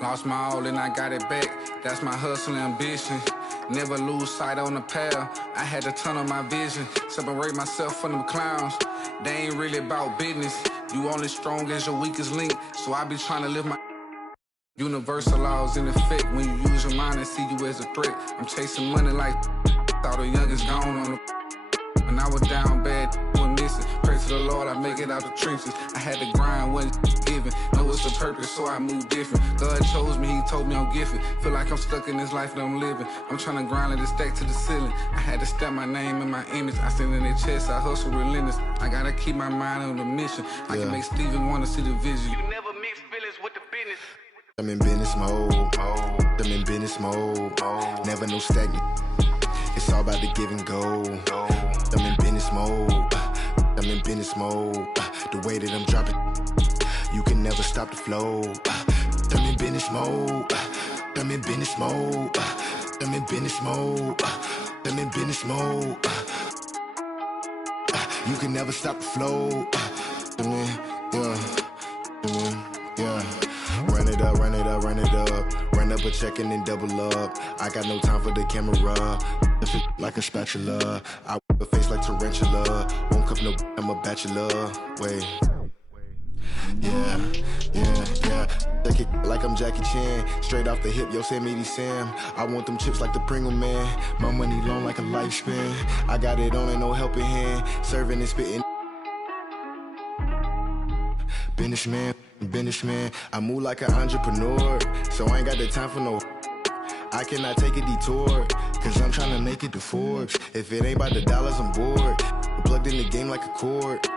Lost my all and I got it back. That's my hustle and ambition. Never lose sight on the path. I had to tunnel my vision. Separate myself from them clowns. They ain't really about business. You only strong as your weakest link. So I be trying to live my universal laws in effect. When you use your mind and see you as a threat. I'm chasing money like all the youngest gone on the. When I was down bad, was missing. Pray to the Lord, I make it out the trenches. I had to grind, wasn't given. Know it's a purpose, so I move different. God chose me, he told me I'm gifted. Feel like I'm stuck in this life that I'm living. I'm trying to grind and stack to the ceiling. I had to step my name and my image. I stand in their chest, I hustle relentless. I gotta keep my mind on the mission. I can make Steven wanna see the vision. You never mix feelings with the business. I'm in business mode. I'm in business mode. Never no stagnant. It's all about the give and go. I'm in business mode. I'm in business mode. The way that I'm dropping, you can never stop the flow. I'm in business mode. I'm in business mode. I'm in business mode. I'm in business mode. You can never stop the flow. Yeah. Run it up, run it up, run it up. Run up a check and then double up. I got no time for the camera. If it like a spatula, I whip a face like tarantula. Won't cuff no, I'm a bachelor. Wait. Yeah. Check it like I'm Jackie Chan. Straight off the hip, Yosemite Sam. I want them chips like the Pringle Man. My money long like a lifespan. I got it on and no helping hand. Serving and spitting. Businessman, I move like an entrepreneur, so I ain't got the time for no. I cannot take a detour, cause I'm trying to make it to Forbes. If it ain't about the dollars, I'm bored. I'm plugged in the game like a cord.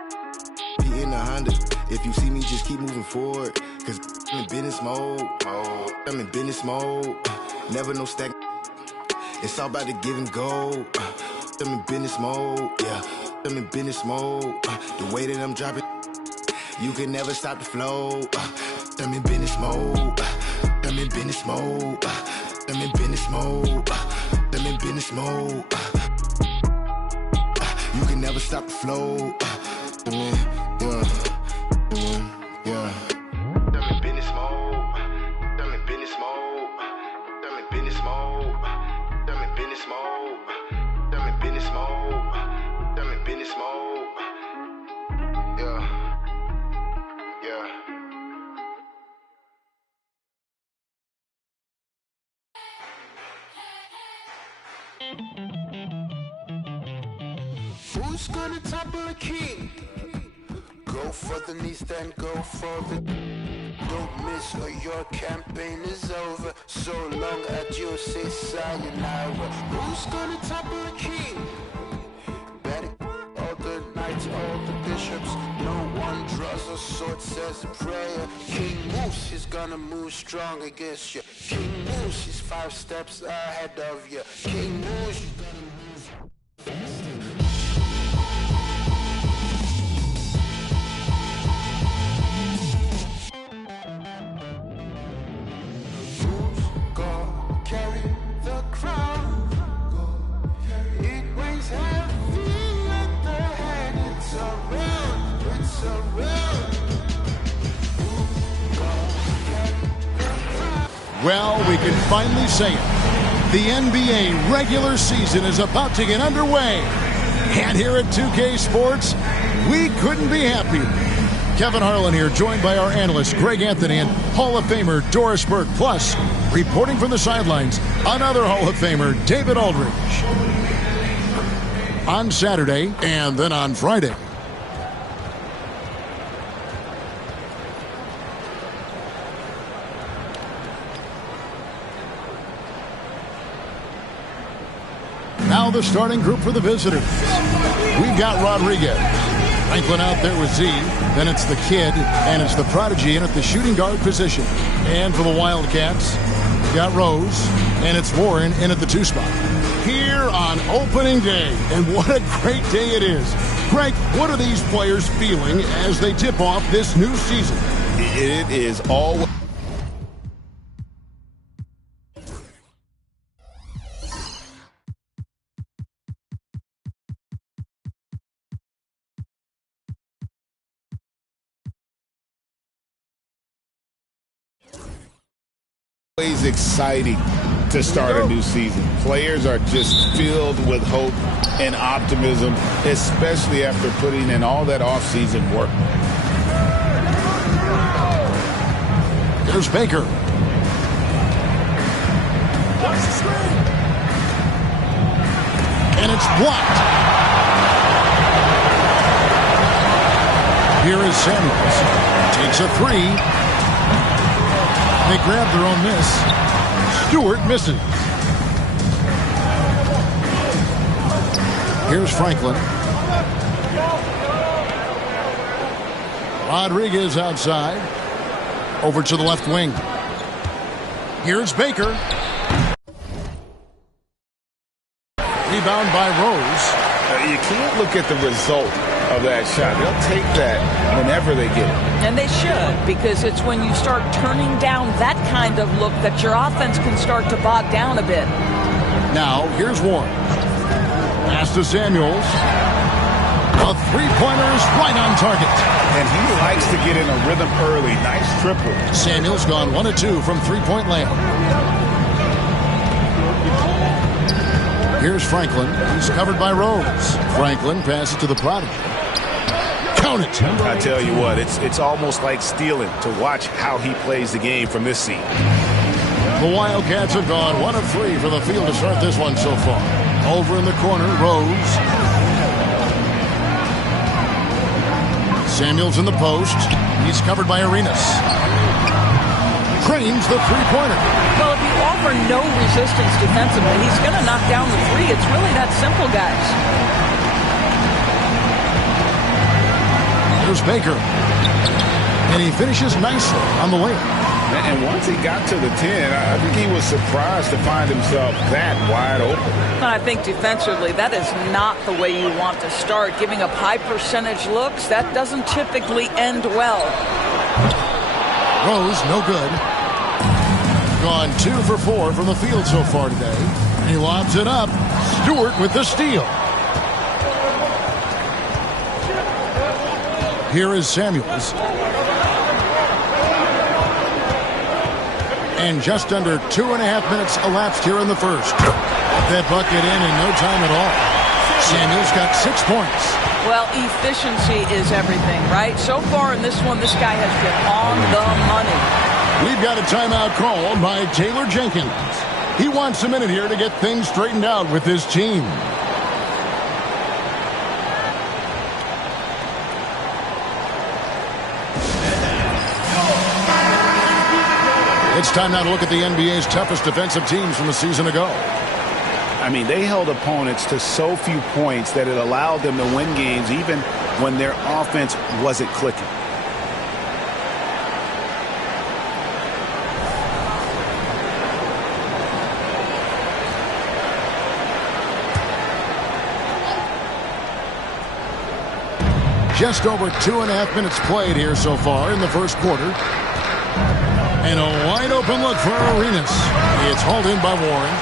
Be in a Honda. If you see me, just keep moving forward, cause I'm in business mode. I'm in business mode. Never no stack. It's all about the give and go. I'm in business mode. Yeah, I'm in business mode. The way that I'm dropping. You can never stop the flow. I'm in business mode. I'm in business mode. I'm in business mode. I'm in business mode. You can never stop the flow. Yeah. I'm in business mode. I'm in business mode. I'm in business mode. I'm in business mode. I'm in business mode. I'm in business mode. Yeah. Who's gonna topple a king? Go for the knees, then go for the. Don't miss or your campaign is over. So long, adios, say sayonara. Who's gonna topple a king? Better all the knights, all the bishops. No one draws a sword, says a prayer. King Moose, he's gonna move strong against you. King Moose, he's 5 steps ahead of you. King Moose, he's gonna move fast. Well, we can finally say it. The NBA regular season is about to get underway. And here at 2K Sports, we couldn't be happier. Kevin Harlan here, joined by our analyst, Greg Anthony, and Hall of Famer Doris Burke. Plus, reporting from the sidelines, another Hall of Famer, David Aldridge. On Saturday, and then on Friday. Now the starting group for the visitors. We've got Rodriguez. Franklin out there with Z. Then it's the kid, and it's the prodigy in at the shooting guard position. And for the Wildcats, we've got Rose, and it's Warren in at the 2 spot. Here on opening day, and what a great day it is. Greg, what are these players feeling as they tip off this new season? It is all... is exciting to start a new season. Players are just filled with hope and optimism, especially after putting in all that offseason work. There's Baker. And it's blocked. Here is Samuels. Takes a three. They grab their own miss. Stewart misses. Here's Franklin. Rodriguez outside. Over to the left wing. Here's Baker. Rebound by Rose. You can't look at the result of that shot. They'll take that whenever they get it. And they should, because it's when you start turning down that kind of look that your offense can start to bog down a bit. Now, here's Warren. Pass to Samuels. A three-pointer is right on target. And he likes to get in a rhythm early. Nice triple. Samuels gone 1 of 2 from three-point land. Here's Franklin. He's covered by Rose. Franklin passes to the prodigy. Count it. I tell you what, it's almost like stealing to watch how he plays the game from this seat. The Wildcats have gone 1 of 3 for the field to start this one so far. Over in the corner, Rose. Samuels in the post. He's covered by Arenas. Cranes the three-pointer. Well, if you offer no resistance defensively, he's going to knock down the three. It's really that simple, guys. There's Baker. And he finishes nicely on the layup. And once he got to the 10, I think he was surprised to find himself that wide open. And I think defensively, that is not the way you want to start. Giving up high percentage looks, that doesn't typically end well. Rose, no good. Gone 2 for 4 from the field so far today. He lobs it up. Stewart with the steal. Here is Samuels. And just under 2.5 minutes elapsed here in the first. That bucket in no time at all. Samuels got 6 points. Well, efficiency is everything, right? So far in this one, this guy has been on the money. We've got a timeout called by Taylor Jenkins. He wants a minute here to get things straightened out with his team. It's time now to look at the NBA's toughest defensive teams from a season ago. I mean, they held opponents to so few points that it allowed them to win games even when their offense wasn't clicking. Just over 2.5 minutes played here so far in the first quarter. And a wide open look for Arenas. It's hauled in by Warren.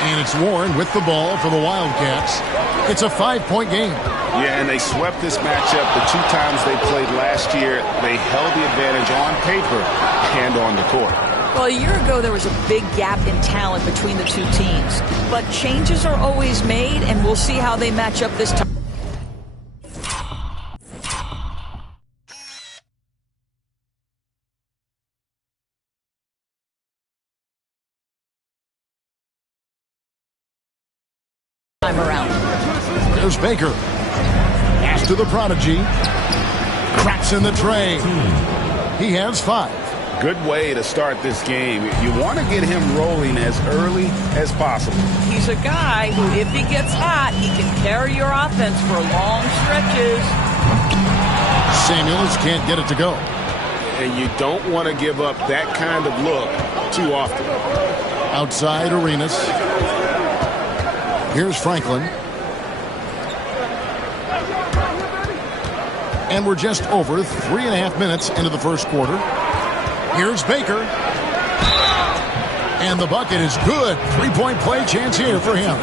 And it's Warren with the ball for the Wildcats. It's a 5-point game. Yeah, and they swept this matchup the 2 times they played last year. They held the advantage on paper and on the court. Well, a year ago, there was a big gap in talent between the two teams. But changes are always made, and we'll see how they match up this time. Around. There's Baker. Pass to the prodigy. Cracks in the tray. He has 5. Good way to start this game. You want to get him rolling as early as possible. He's a guy who, if he gets hot, he can carry your offense for long stretches. Samuels can't get it to go. And you don't want to give up that kind of look too often. Outside Arenas. Here's Franklin. And we're just over 3.5 minutes into the first quarter. Here's Baker. And the bucket is good. 3-point play chance here for him.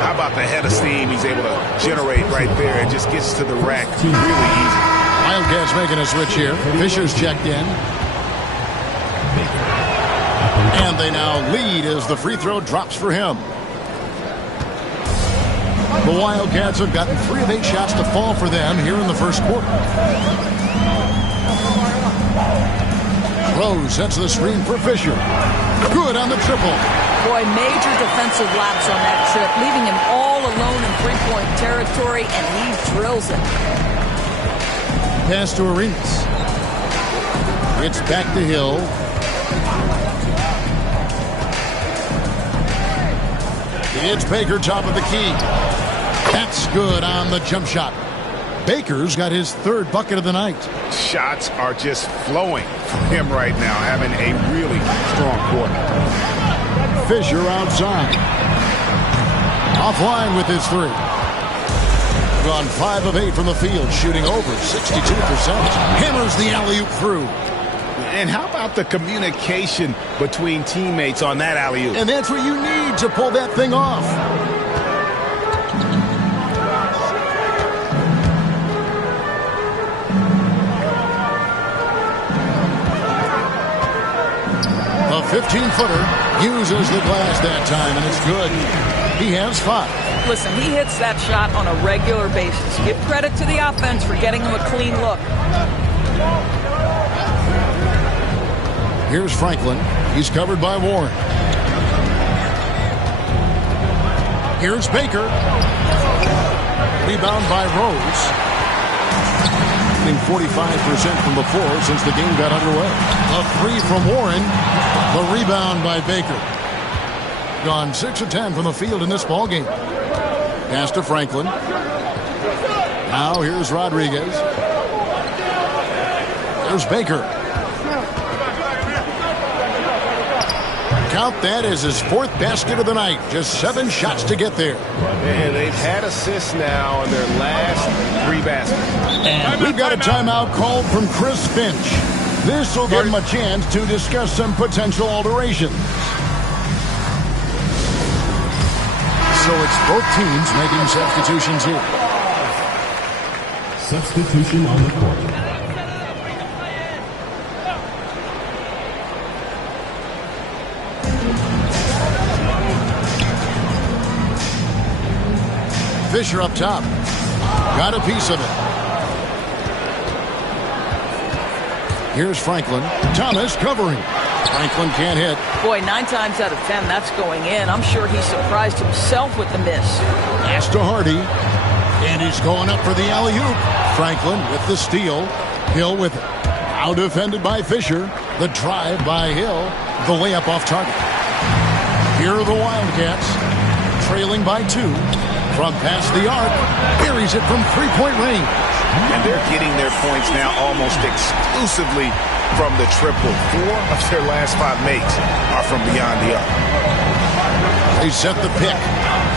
How about the head of steam he's able to generate right there and just gets to the rack really easy. Wildcats making a switch here. Fisher's checked in. And they now lead as the free throw drops for him. The Wildcats have gotten 3 of 8 shots to fall for them here in the first quarter. Rose sets the screen for Fisher. Good on the triple. Boy, major defensive lapse on that trip, leaving him all alone in three-point territory, and he drills it. Pass to Arenas. It's back to Hill. It's Baker, top of the key. That's good on the jump shot. Baker's got his 3rd bucket of the night. Shots are just flowing from him right now, having a really strong quarter. Fisher outside. Offline with his 3. Gone 5 of 8 from the field, shooting over 62%. Hammers the alley-oop through. And how about the communication between teammates on that alley-oop? And that's what you need to pull that thing off. A 15-footer uses the glass that time, and it's good. He has 5. Listen, he hits that shot on a regular basis. Give credit to the offense for getting him a clean look. Here's Franklin. He's covered by Warren. Here's Baker. Rebound by Rose. Shooting 45% from the floor since the game got underway. A 3 from Warren. The rebound by Baker. Gone 6 of 10 from the field in this ballgame. Pass to Franklin. Now here's Rodriguez. There's Baker. Count that as his 4th basket of the night. Just 7 shots to get there. And they've had assists now in their last 3 baskets. And we've got a timeout called from Chris Finch. This will give him a chance to discuss some potential alterations. So it's both teams making substitutions here. Substitution on the court. Fisher up top. Got a piece of it. Here's Franklin. Thomas covering. Franklin can't hit. Boy, 9 times out of 10, that's going in. I'm sure he surprised himself with the miss. Pass to Hardy. And he's going up for the alley-oop. Franklin with the steal. Hill with it. Now defended by Fisher. The drive by Hill. The layup off target. Here are the Wildcats. Trailing by 2. From past the arc, buries it from 3-point range. And they're getting their points now almost exclusively from the triple. 4 of their last 5 makes are from beyond the arc. They set the pick.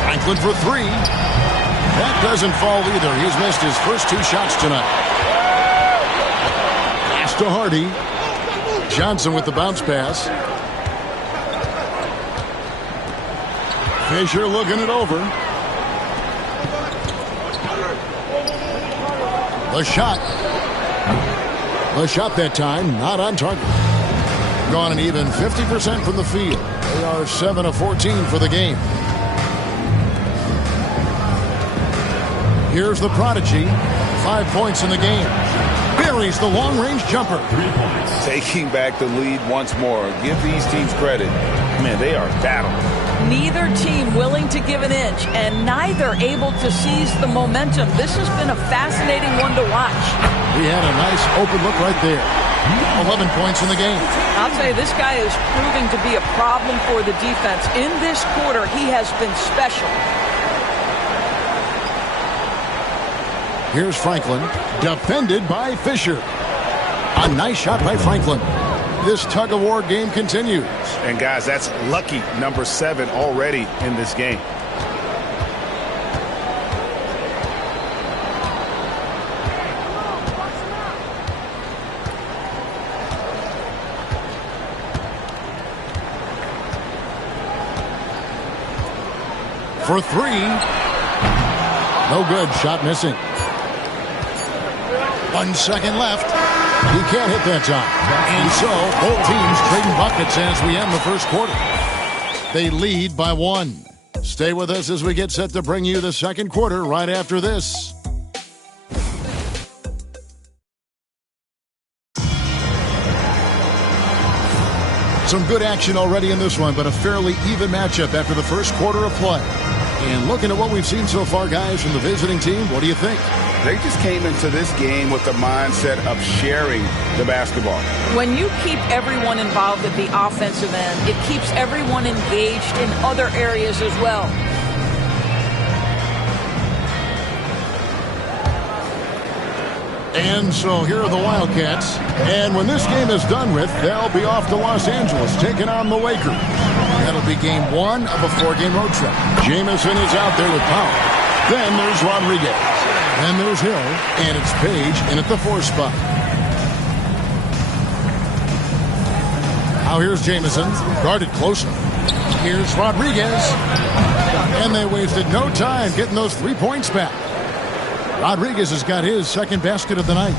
Franklin for 3. That doesn't fall either. He's missed his first 2 shots tonight. Pass to Hardy. Johnson with the bounce pass. Fisher looking it over. The shot. The shot that time, not on target. Gone an even 50% from the field. They are 7 of 14 for the game. Here's the prodigy. 5 points in the game. Buries the long-range jumper. 3 points. Taking back the lead once more. Give these teams credit. Man, they are battling. Neither team willing to give an inch, and neither able to seize the momentum. This has been a fascinating one to watch. He had a nice open look right there. 11 points in the game. I'll tell you, this guy is proving to be a problem for the defense. In this quarter, he has been special. Here's Franklin, defended by Fisher. A nice shot by Franklin. This tug-of-war game continues. And guys, that's lucky number 7 already in this game. For 3. No good. Shot missing. 1 second left. He can't hit that time. And so, both teams trading buckets as we end the first quarter. They lead by 1. Stay with us as we get set to bring you the second quarter right after this. Some good action already in this one, but a fairly even matchup after the first quarter of play. And looking at what we've seen so far, guys, from the visiting team, what do you think? They just came into this game with the mindset of sharing the basketball. When you keep everyone involved at the offensive end, it keeps everyone engaged in other areas as well. And so here are the Wildcats. And when this game is done with, they'll be off to Los Angeles, taking on the Lakers. That'll be game 1 of a 4-game road trip. Jamison is out there with power. Then there's Rodriguez. Then there's Hill. And it's Page in at the 4 spot. Now here's Jamison, guarded closer. Here's Rodriguez. And they wasted no time getting those 3 points back. Rodriguez has got his second basket of the night.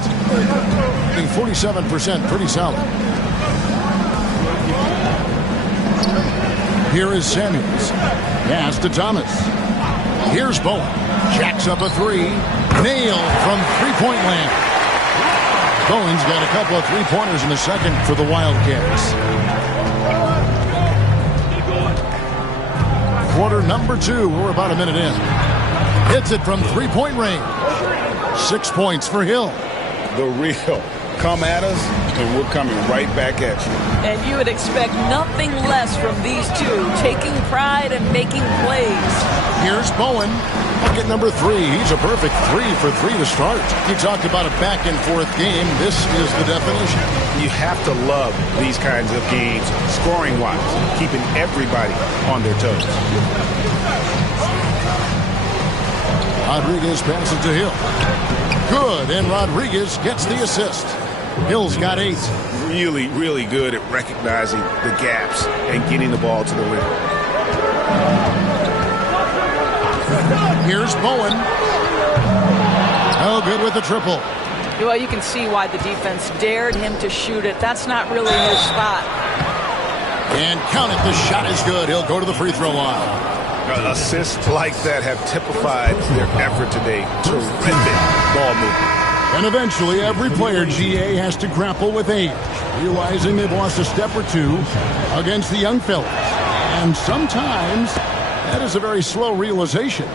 47%, pretty solid. Here is Samuels. Pass to Thomas. Here's Bowen. Jacks up a 3. Nail from three-point land. Bowen's got a couple of three-pointers in the second for the Wildcats. Quarter number 2. We're about a minute in. Hits it from three-point range. 6 points for Hill. The real. Come at us, and we're coming right back at you. And you would expect nothing less from these two, taking pride and making plays. Here's Bowen. Bucket number 3. He's a perfect 3 for 3 to start. You talked about a back-and-forth game. This is the definition. You have to love these kinds of games, scoring-wise, keeping everybody on their toes. Rodriguez passes to Hill. Good, and Rodriguez gets the assist. Hill's got 8. Really, really good at recognizing the gaps and getting the ball to the rim. Here's Bowen. Oh, good with the triple. Well, you can see why the defense dared him to shoot it. That's not really his spot. And count it, the shot is good. He'll go to the free throw line. Assists like that have typified their effort today. Terrific ball movement. And eventually, every player, GA, has to grapple with age, realizing they've lost a step or two against the young fellas. And sometimes, that is a very slow realization.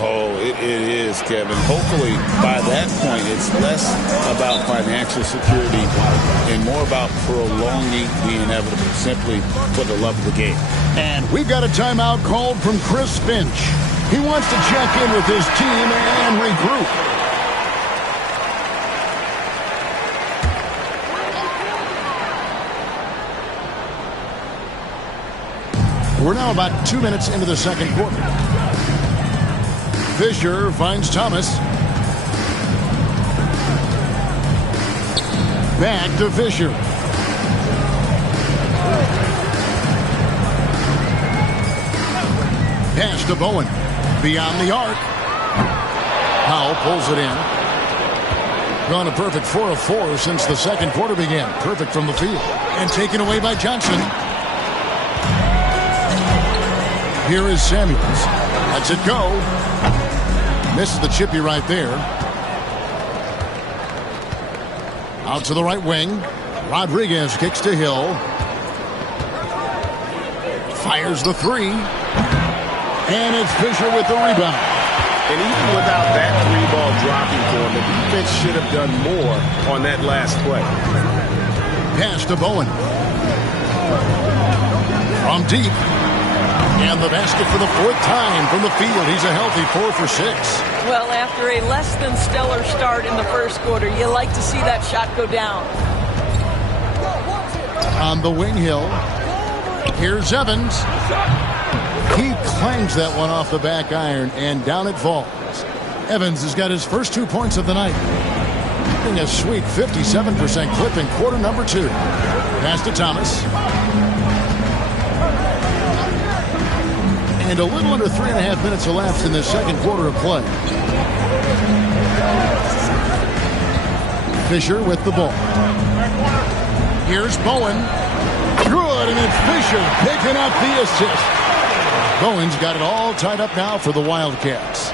Oh, it is, Kevin. Hopefully, by that point, it's less about financial security and more about prolonging the inevitable, simply for the love of the game. And we've got a timeout called from Chris Finch. He wants to check in with his team and regroup. We're now about 2 minutes into the second quarter. Fisher finds Thomas. Back to Fisher. Pass to Bowen. Beyond the arc. Powell pulls it in. Gone a perfect 4 of 4 since the second quarter began. Perfect from the field. And taken away by Johnson. Here is Samuels. Lets it go. Misses the chippy right there. Out to the right wing. Rodriguez kicks to Hill. Fires the 3. And it's Fisher with the rebound. And even without that 3-ball dropping for him, the defense should have done more on that last play. Pass to Bowen. From deep. And the basket for the 4th time from the field. He's a healthy 4 for 6. Well, after a less than stellar start in the first quarter, you like to see that shot go down. On the wing, Hill. Here's Evans. He clangs that one off the back iron, and down it falls. Evans has got his first 2 points of the night. Getting a sweet 57% clip in quarter number 2. Pass to Thomas. And a little under 3.5 minutes elapsed in the second quarter of play. Fisher with the ball. Here's Bowen. Good, and it's Fisher picking up the assist. Bowen's got it all tied up now for the Wildcats.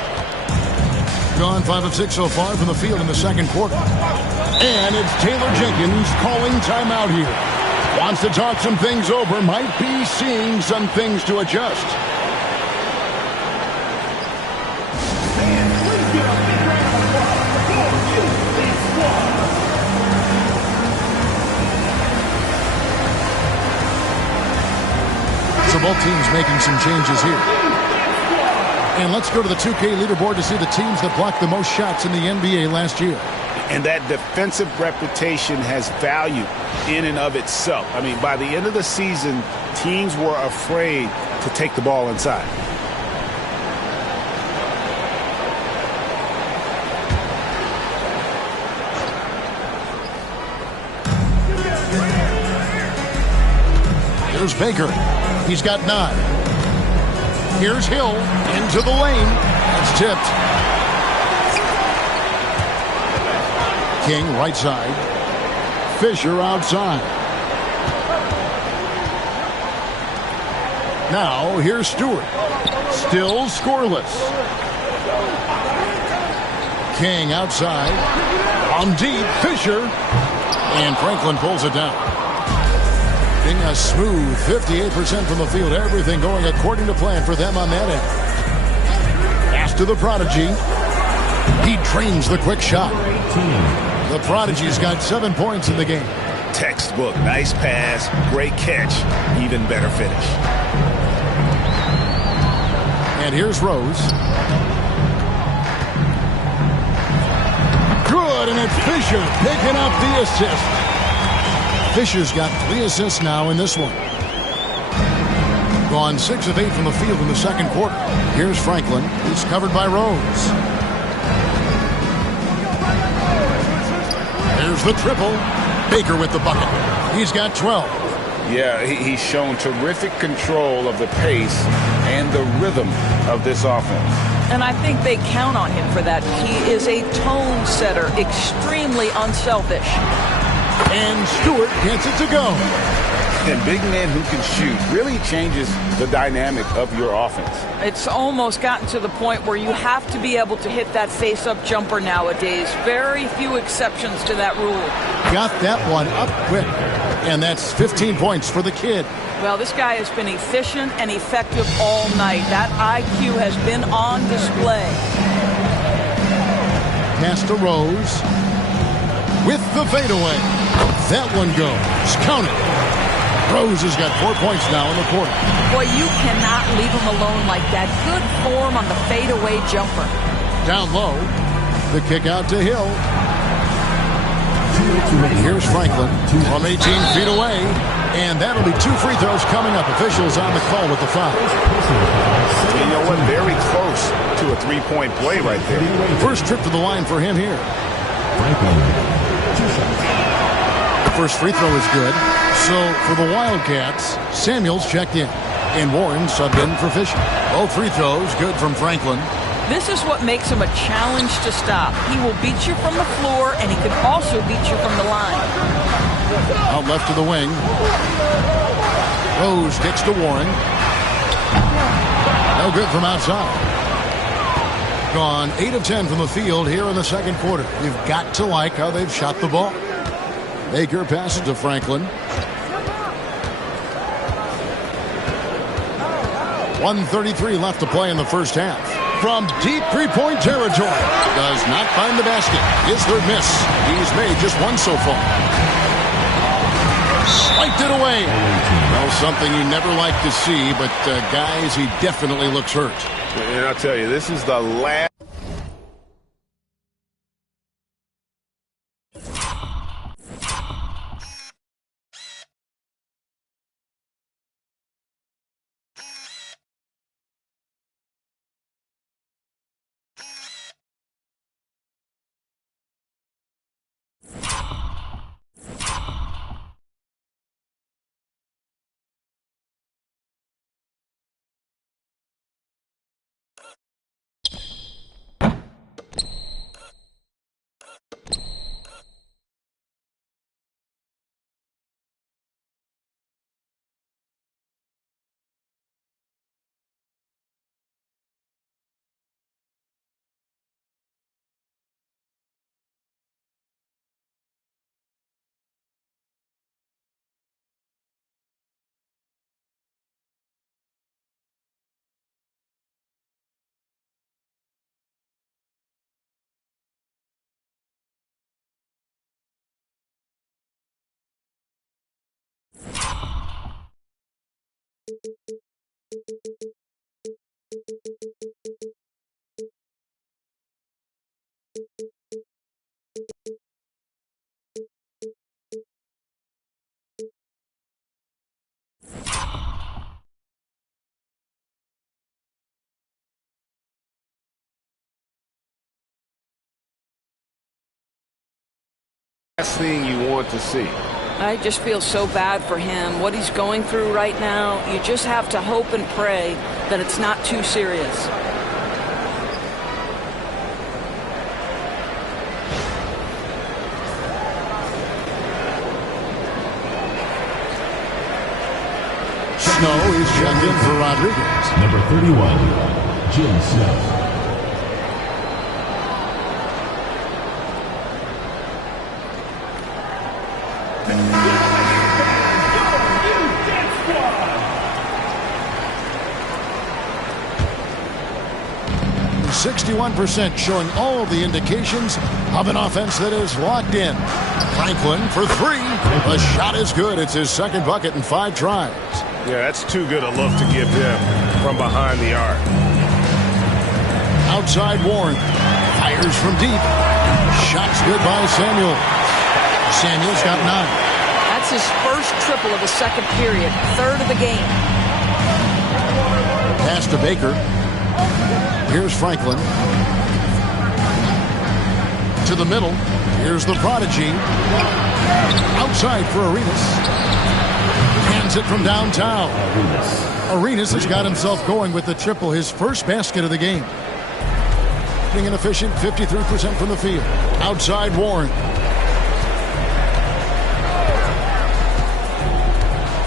Gone 5 of 6 so far from the field in the second quarter. And it's Taylor Jenkins calling timeout here. Wants to talk some things over. Might be seeing some things to adjust. So both teams making some changes here. And let's go to the 2K leaderboard to see the teams that blocked the most shots in the NBA last year. And that defensive reputation has value in and of itself. I mean, by the end of the season, teams were afraid to take the ball inside. Here's Baker. He's got 9. Here's Hill into the lane. It's tipped. King right side. Fisher outside. Now here's Stewart. Still scoreless. King outside. On deep, Fisher. And Franklin pulls it down. King a smooth 58% from the field. Everything going according to plan for them on that end. Pass to the Prodigy. He drains the quick shot. The Prodigy's got 7 points in the game. Textbook. Nice pass. Great catch. Even better finish. And here's Rose. Good, and it's Fisher picking up the assist. Fisher's got 3 assists now in this one. Gone 6 of 8 from the field in the second quarter. Here's Franklin. He's covered by Rose. There's the triple. Baker with the bucket. He's got 12. Yeah, he's shown terrific control of the pace and the rhythm of this offense. And I think they count on him for that. He is a tone setter, extremely unselfish. And Stewart gets it to go. And big men who can shoot really changes the dynamic of your offense. It's almost gotten to the point where you have to be able to hit that face-up jumper nowadays. Very few exceptions to that rule. Got that one up quick. And that's 15 points for the kid. Well, this guy has been efficient and effective all night. That IQ has been on display. Pass to Rose. With the fadeaway. That one goes. Count it. Rose has got 4 points now in the quarter. Boy, you cannot leave him alone like that. Good form on the fadeaway jumper. Down low. The kick out to Hill. Here's Franklin from 18 feet away. And that'll be 2 free throws coming up. Officials on the call with the foul. You know what? Very close to a three-point play right there. First trip to the line for him here. First free throw is good. So for the Wildcats, Samuels checked in. And Warren subbed in for Fisher. Both free throws good from Franklin. This is what makes him a challenge to stop. He will beat you from the floor, and he can also beat you from the line. Out left to the wing. Rose kicks to Warren. No good from outside. Gone 8 of 10 from the field here in the second quarter. You've got to like how they've shot the ball. Baker passes to Franklin. 1:33 left to play in the first half. From deep three-point territory. Does not find the basket. His third miss. He's made just one so far. Swiped it away. Well, something you never like to see, but guys, he definitely looks hurt. And I'll tell you, this is the last. Last thing you want to see. I just feel so bad for him. What he's going through right now, you just have to hope and pray that it's not too serious. Snow is checked in for Rodriguez. Number 31, Jim Snow. Sure. 61% showing all the indications of an offense that is locked in. Franklin for three. The shot is good. It's his second bucket in 5 tries. Yeah, that's too good a look to give him from behind the arc. Outside Warren. Fires from deep. Shots good by Samuel. Samuel's got 9. That's his first triple of the second period, third of the game. Pass to Baker. Here's Franklin. To the middle. Here's the prodigy. Outside for Arenas. Hands it from downtown. Arenas has got himself going with the triple, his first basket of the game. Being an efficient 53% from the field. Outside Warren.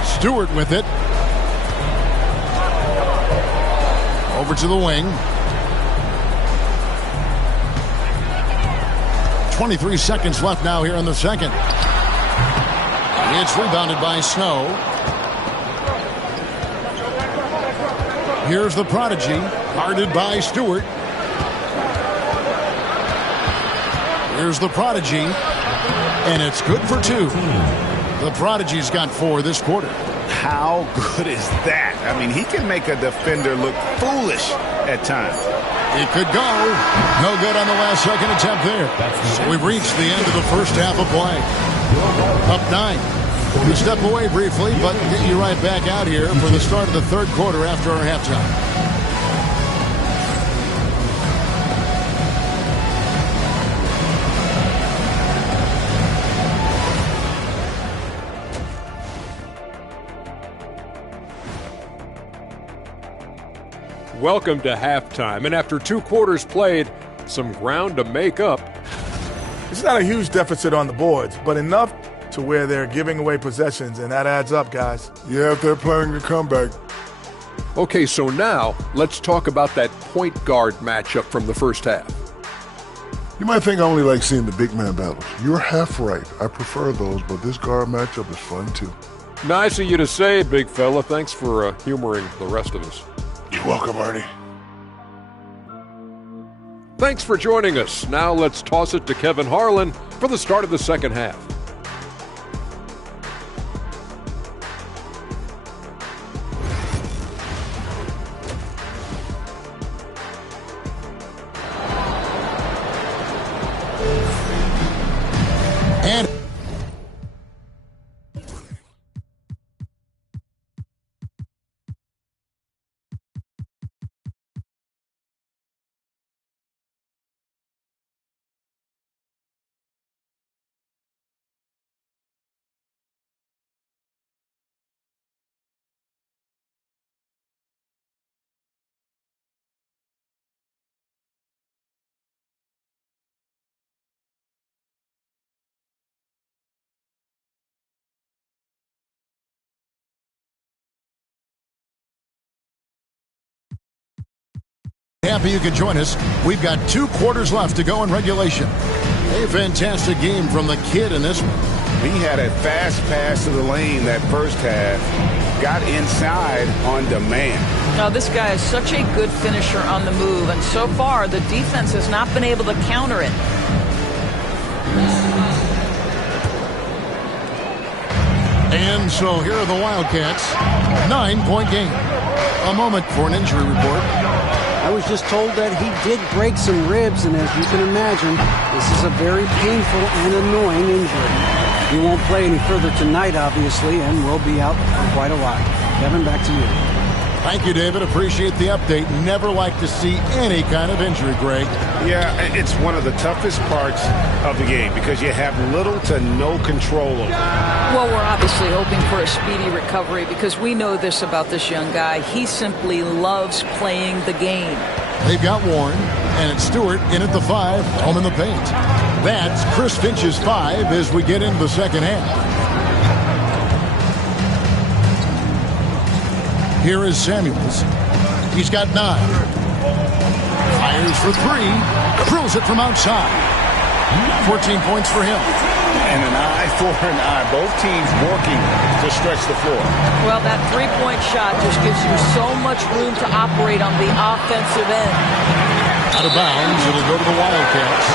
Stewart with it. Over to the wing. 23 seconds left now here in the second. It's rebounded by Snow. Here's the prodigy, guarded by Stewart. Here's the prodigy, and it's good for 2. The prodigy's got 4 this quarter. How good is that? I mean, he can make a defender look foolish at times. It could go. No good on the last second attempt there. So we've reached the end of the first half of play. Up 9. We'll step away briefly, but get you right back out here for the start of the third quarter after our halftime. Welcome to halftime, and after 2 quarters played, some ground to make up. It's not a huge deficit on the boards, but enough to where they're giving away possessions, and that adds up, guys. Yeah, if they're planning to come back. Okay, so now let's talk about that point guard matchup from the first half. You might think I only like seeing the big man battles. You're half right. I prefer those, but this guard matchup is fun too. Nice of you to say, big fella. Thanks for humoring the rest of us. You're welcome, Ernie. Thanks for joining us. Now let's toss it to Kevin Harlan for the start of the second half. And happy you could join us. We've got 2 quarters left to go in regulation. A fantastic game from the kid in this one. He had a fast pass to the lane that first half. Got inside on demand. Now, this guy is such a good finisher on the move, and so far the defense has not been able to counter it. And so here are the Wildcats. 9-point game. A moment for an injury report. I was just told that he did break some ribs, and as you can imagine, this is a very painful and annoying injury. He won't play any further tonight, obviously, and will be out for quite a while. Kevin, back to you. Thank you, David. Appreciate the update. Never like to see any kind of injury, Greg. Yeah, it's one of the toughest parts of the game because you have little to no control over it. Well, we're obviously hoping for a speedy recovery because we know this about this young guy. He simply loves playing the game. They've got Warren, and it's Stewart in at the 5, home in the paint. That's Chris Finch's 5 as we get into the second half. Here is Samuels. He's got 9. Fires for 3. Drills it from outside. 14 points for him. And an eye for an eye. Both teams working to stretch the floor. Well, that three-point shot just gives you so much room to operate on the offensive end. Out of bounds. It'll go to the Wildcats.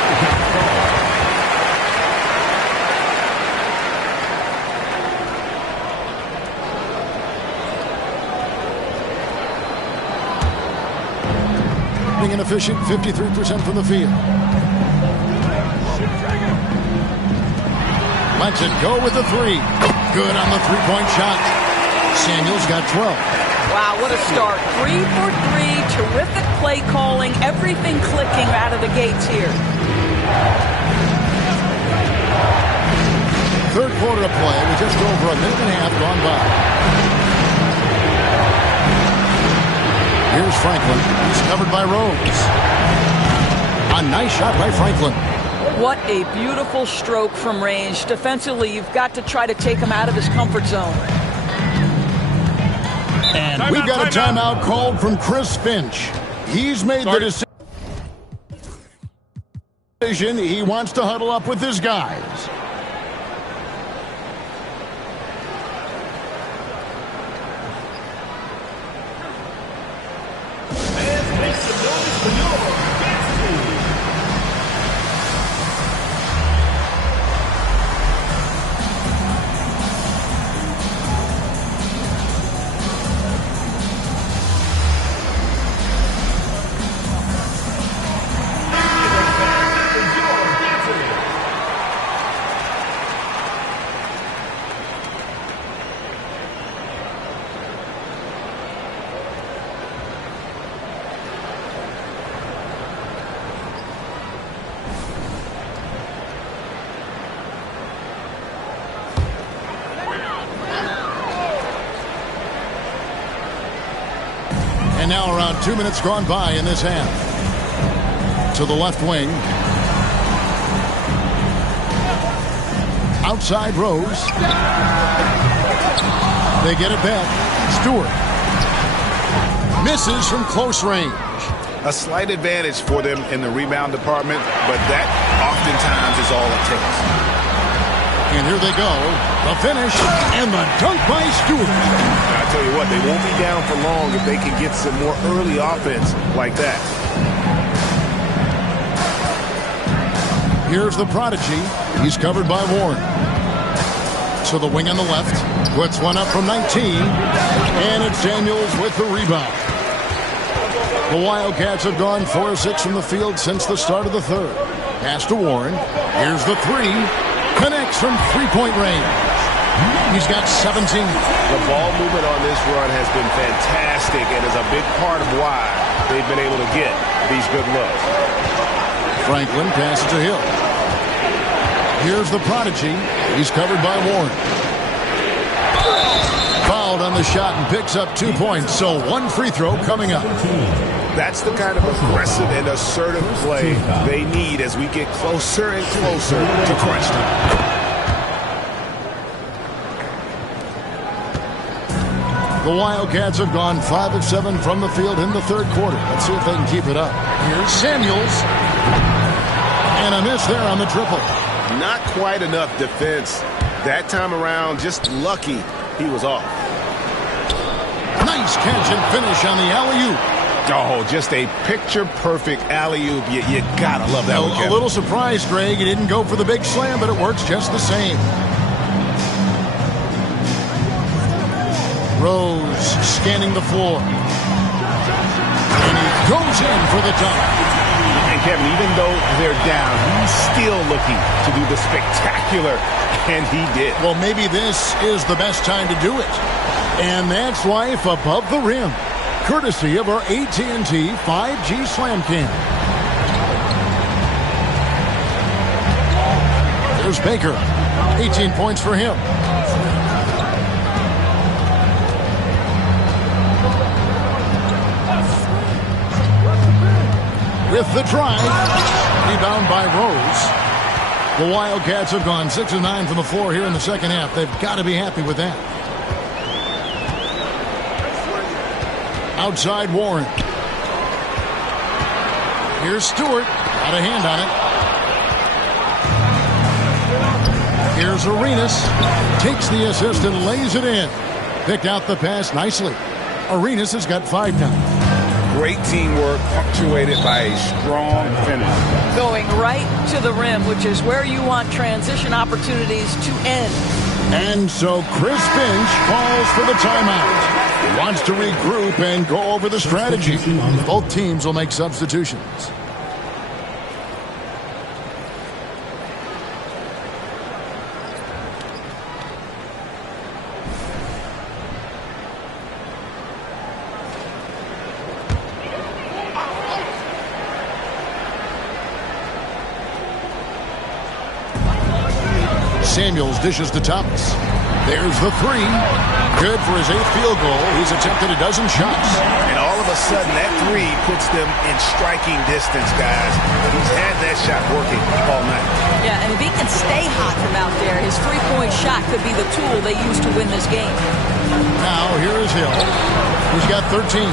Inefficient, 53% from the field. Lets it go with the 3. Good on the three-point shot. Samuels got 12. Wow, what a start. 3 for 3, terrific play calling, everything clicking out of the gates here. Third quarter of play with just over a minute and a half gone by. Here's Franklin. He's covered by Rose. A nice shot by Franklin. What a beautiful stroke from range. Defensively, you've got to try to take him out of his comfort zone. And we've got a timeout called from Chris Finch. He's made the decision. He wants to huddle up with his guys. And now around 2 minutes gone by in this half. To the left wing. Outside Rose. They get it back. Stewart. Misses from close range. A slight advantage for them in the rebound department, but that oftentimes is all it takes. And here they go. The finish and the dunk by Stewart. I tell you what, they won't be down for long if they can get some more early offense like that. Here's the prodigy. He's covered by Warren. To the wing on the left. Puts one up from 19. And it's Samuels with the rebound. The Wildcats have gone 4 of 6 from the field since the start of the third. Pass to Warren. Here's the 3. Connects from three-point range. He's got 17. The ball movement on this run has been fantastic and is a big part of why they've been able to get these good looks. Franklin passes to Hill. Here's the prodigy. He's covered by Warren. Fouled on the shot and picks up 2 points, so one free throw coming up. That's the kind of aggressive and assertive play they need as we get closer and closer to crunch time. The Wildcats have gone 5 of 7 from the field in the third quarter. Let's see if they can keep it up. Here's Samuels. And a miss there on the triple. Not quite enough defense. That time around, just lucky he was off. Nice catch and finish on the alley-oop. Oh, just a picture-perfect alley-oop. You gotta love that one, A little surprised, Greg. He didn't go for the big slam, but it works just the same. Rose scanning the floor. And he goes in for the dunk. And Kevin, even though they're down, he's still looking to do the spectacular, and he did. Well, maybe this is the best time to do it. And that's life above the rim, courtesy of our AT&T 5G Slam Cam. There's Baker, 18 points for him. With the drive, rebound by Rose. The Wildcats have gone 6 of 9 from the floor here in the second half. They've got to be happy with that. Outside Warren. Here's Stewart. Got a hand on it. Here's Arenas. Takes the assist and lays it in. Picked out the pass nicely. Arenas has got 5 now. Great teamwork, punctuated by a strong finish. Going right to the rim, which is where you want transition opportunities to end. And so Chris Finch calls for the timeout. He wants to regroup and go over the strategy. Both teams will make substitutions. Samuels dishes to Thomas. There's the 3. Good for his 8th field goal. He's attempted a dozen shots. And all of a sudden, that 3 puts them in striking distance, guys. He's had that shot working all night. Yeah, and if he can stay hot from out there, his 3-point shot could be the tool they use to win this game. Now, here is Hill. He's got 13.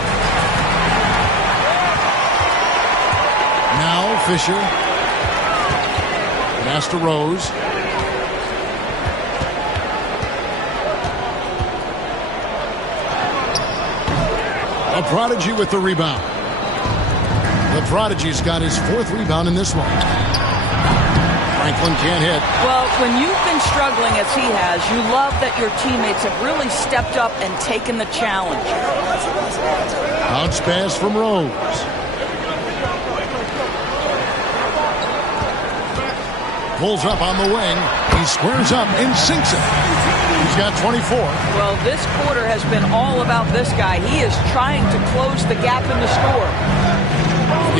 Now, Fisher. Pass to Rose. A Prodigy with the rebound. The Prodigy's got his 4th rebound in this one. Franklin can't hit. Well, when you've been struggling as he has, you love that your teammates have really stepped up and taken the challenge. Bounce pass from Rose. Pulls up on the wing. He squares up and sinks it. He's got 24. Well, this quarter has been all about this guy. He is trying to close the gap in the score.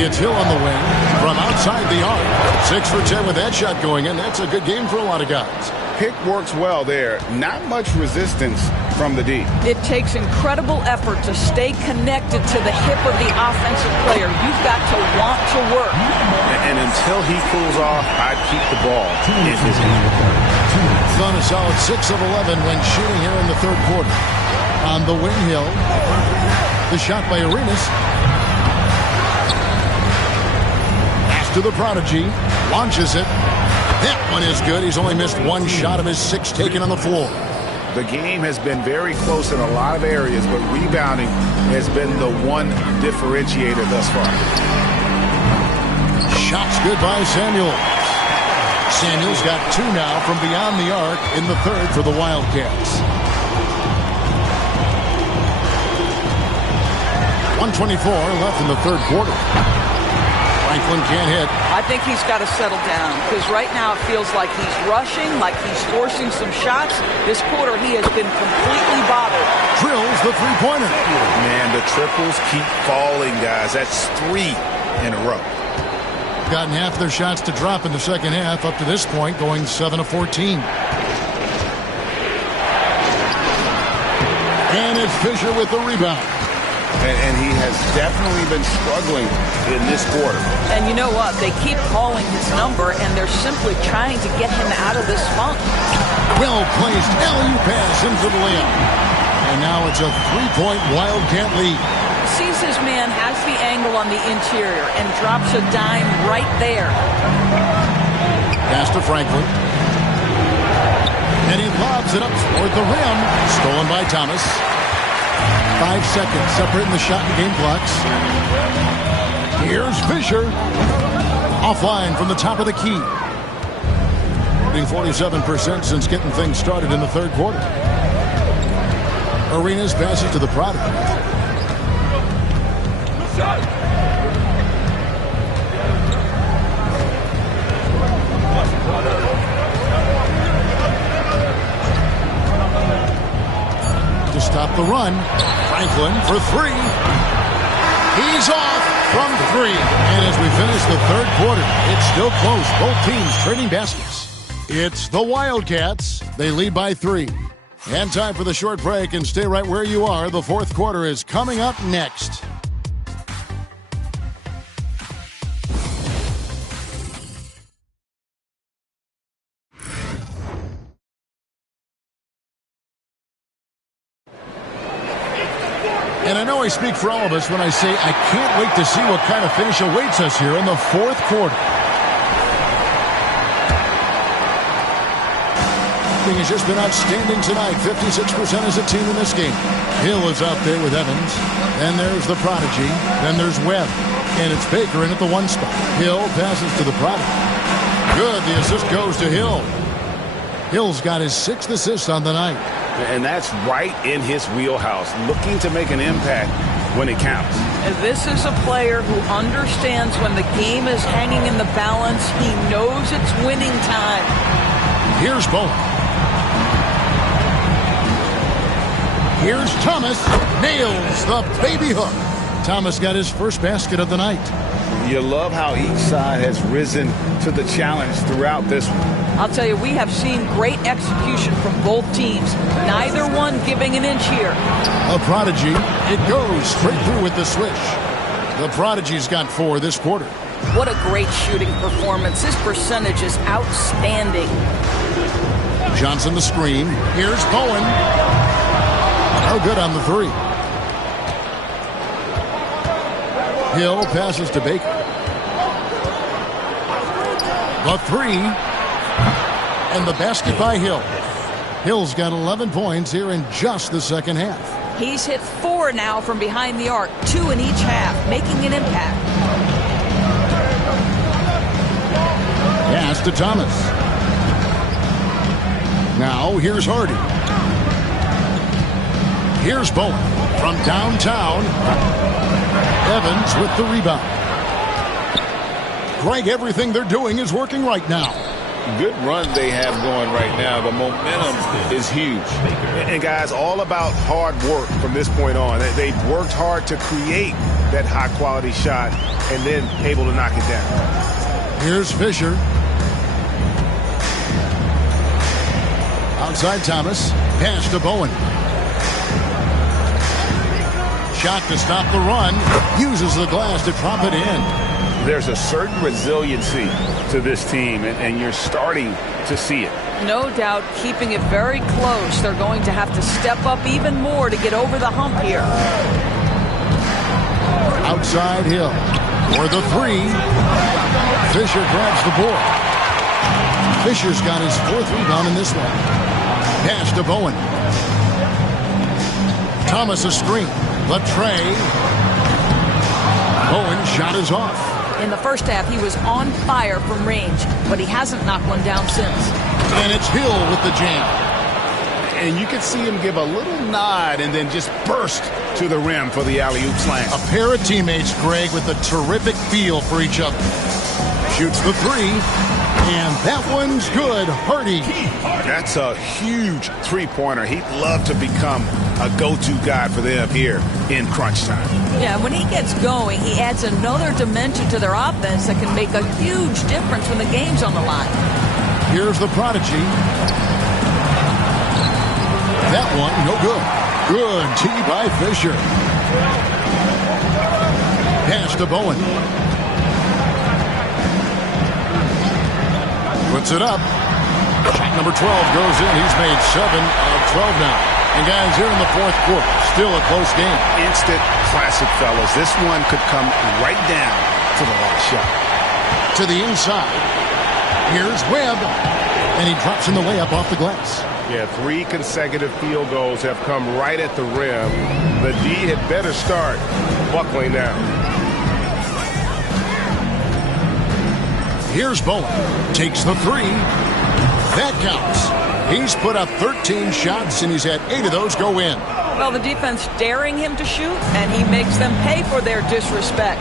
It's Hill on the wing from outside the arc. 6 for 10 with that shot going in. That's a good game for a lot of guys. Pick works well there. Not much resistance from the D. It takes incredible effort to stay connected to the hip of the offensive player. You've got to want to work. And until he cools off, I'd keep the ball in his hand. Done a solid 6 of 11 when shooting here in the 3rd quarter. On the wing, Hill. The shot by Arenas. Pass to the Prodigy. Launches it. That one is good. He's only missed 1 shot of his 6 taken on the floor. The game has been very close in a lot of areas, but rebounding has been the one differentiator thus far. Shots good by Samuels. Samuels got 2 now from beyond the arc in the 3rd for the Wildcats. 1:24 left in the 3rd quarter. Franklin can't hit. I think he's got to settle down because right now it feels like he's rushing, like he's forcing some shots. This quarter he has been completely bothered. Drills the 3-pointer. Man, the triples keep falling, guys. That's 3 in a row. Gotten half their shots to drop in the second half up to this point, going 7 of 14. And it's Fisher with the rebound. And he has definitely been struggling in this quarter. And you know what? They keep calling his number, and they're simply trying to get him out of this funk. Well-placed alley pass into the layup. And now it's a 3-point Wildcat lead. Sees his man, has the angle on the interior, and drops a dime right there. Pass to Franklin. And he lobs it up toward the rim. Stolen by Thomas. 5 seconds separating the shot and game clocks. Here's Fisher. Offline from the top of the key. Shooting 47% since getting things started in the 3rd quarter. Arenas passes to the prodigy. To stop the run, Franklin for three. He's off from three. And as we finish the third quarter, it's still close. Both teams trading baskets. It's the Wildcats. They lead by 3. And time for the short break, and stay right where you are. The fourth quarter is coming up next. And I know I speak for all of us when I say I can't wait to see what kind of finish awaits us here in the fourth quarter. Has just been outstanding tonight. 56% as a team in this game. Hill is out there with Evans. Then there's the prodigy. Then there's Webb. And it's Baker in at the 1 spot. Hill passes to the prodigy. Good. The assist goes to Hill. Hill's got his 6th assist on the night. And that's right in his wheelhouse, looking to make an impact when it counts. And this is a player who understands when the game is hanging in the balance. He knows it's winning time. Here's Bowen. Here's Thomas. Nails the baby hook. Thomas got his first basket of the night. You love how each side has risen to the challenge throughout this one. I'll tell you, we have seen great execution from both teams. Neither one giving an inch here. A prodigy. It goes straight through with the swish. The prodigy's got 4 this quarter. What a great shooting performance. His percentage is outstanding. Johnson the screen. Here's Bowen. No good on the 3. Hill passes to Baker. The 3. And the basket by Hill. Hill's got 11 points here in just the second half. He's hit 4 now from behind the arc, 2 in each half, making an impact. Pass to Thomas. Now here's Hardy. Here's Bowen from downtown. Evans with the rebound. Greg, everything they're doing is working right now. Good run they have going right now. The momentum is huge. And guys, all about hard work from this point on. They've worked hard to create that high-quality shot and then able to knock it down. Here's Fisher. Outside Thomas. Pass to Bowen. Shot to stop the run. Uses the glass to drop it in. There's a certain resiliency to this team, and you're starting to see it. No doubt, keeping it very close. They're going to have to step up even more to get over the hump here. Outside Hill for the 3. Fisher grabs the board. Fisher's got his 4th rebound in this one. Pass to Bowen. Thomas a screen. The tray. Bowen shot is off. In the first half, he was on fire from range, but he hasn't knocked one down since. And it's Hill with the jam. And you can see him give a little nod and then just burst to the rim for the alley-oop slam. A pair of teammates, Greg, with a terrific feel for each other. Shoots the 3, and that one's good. Hardy. That's a huge three-pointer. He'd love to become a go-to guy for them here in crunch time. Yeah, when he gets going, he adds another dimension to their offense that can make a huge difference when the game's on the line. Here's the prodigy. That one, no good. Good tee by Fisher. Pass to Bowen. Puts it up. Shot number 12 goes in. He's made 7 of 12 now. And guys, here in the fourth quarter, still a close game. Instant classic, fellas. This one could come right down to the last shot. To the inside. Here's Webb. And he drops in the layup off the glass. Yeah, 3 consecutive field goals have come right at the rim. The D had better start buckling down. Here's Bowen. Takes the 3. That counts. He's put up 13 shots, and he's had 8 of those go in. Well, the defense daring him to shoot, and he makes them pay for their disrespect.